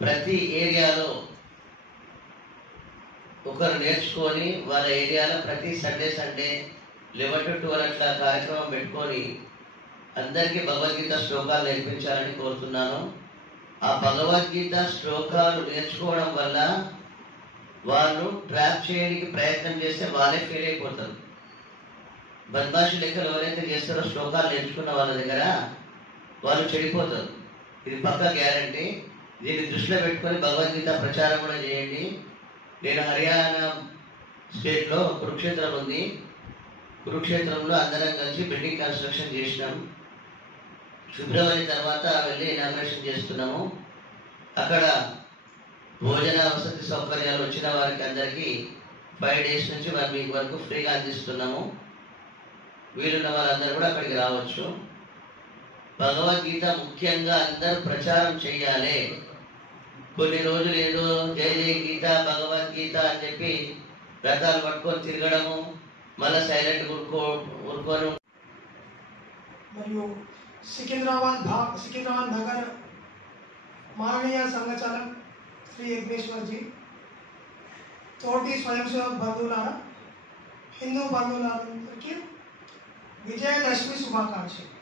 ప్రతి ఏరియాలో ఒకరు నేర్చుకొని వాళ్ళ ఏరియాలో ప్రతి సండే 11 to 12 అట్లా కార్యక్రమం పెట్టుకొని అందరికీ భగవద్గీత శ్లోకాలు నేర్పించాలని కోరుతున్నాను. ఆ భగవద్గీత శ్లోకాలు నేర్చుకోవడం వల్ల వాళ్ళు ట్రాప్ చేయడానికి ప్రయత్నం చేస్తే వాళ్ళే ఫెయిల్ అయిపోతారు. బద్మాషి లెక్కలు ఎవరైతే చేస్తారో శ్లోకాలు నేర్చుకున్న వాళ్ళ దగ్గర వాళ్ళు చెడిపోతారు. ఇది పక్కా గ్యారంటీ. దీన్ని దృష్టిలో పెట్టుకొని భగవద్గీత ప్రచారం కూడా చేయండి. నేను హర్యానా స్టేట్లో కురుక్షేత్రం ఉంది. కురుక్షేత్రంలో అందరం కలిసి బిల్డింగ్ కన్స్ట్రక్షన్ చేసినాం. ఫిబ్రవరి తర్వాత వెళ్ళి ఇనాగ్రేషన్ చేస్తున్నాము. అక్కడ భోజన వసతి సౌకర్యాలు వచ్చిన వారికి అందరికీ 5 days నుంచి 1 week వరకు ఫ్రీగా అందిస్తున్నాము. వీలున్న వారందరూ కూడా అక్కడికి రావచ్చు. భగవద్గీత ముఖ్యంగా అందరూ ప్రచారం చేయాలి. కొన్ని రోజులు ఏదో జై జై గీత భగవద్గీత అని చెప్పి రథాలు పట్టుకొని తిరగడము, మళ్ళీ సైలెంట్ ఊరుకోను. మరియు సికింద్రాబాద్ నగర్ మాననీయ సంఘచాలక్ శ్రీ యజ్ఞేశ్వర్జీ, తోటి స్వయం సేవక్ బంధువులారా, హిందూ బంధువులందరికీ విజయదశమి శుభాకాంక్షలు.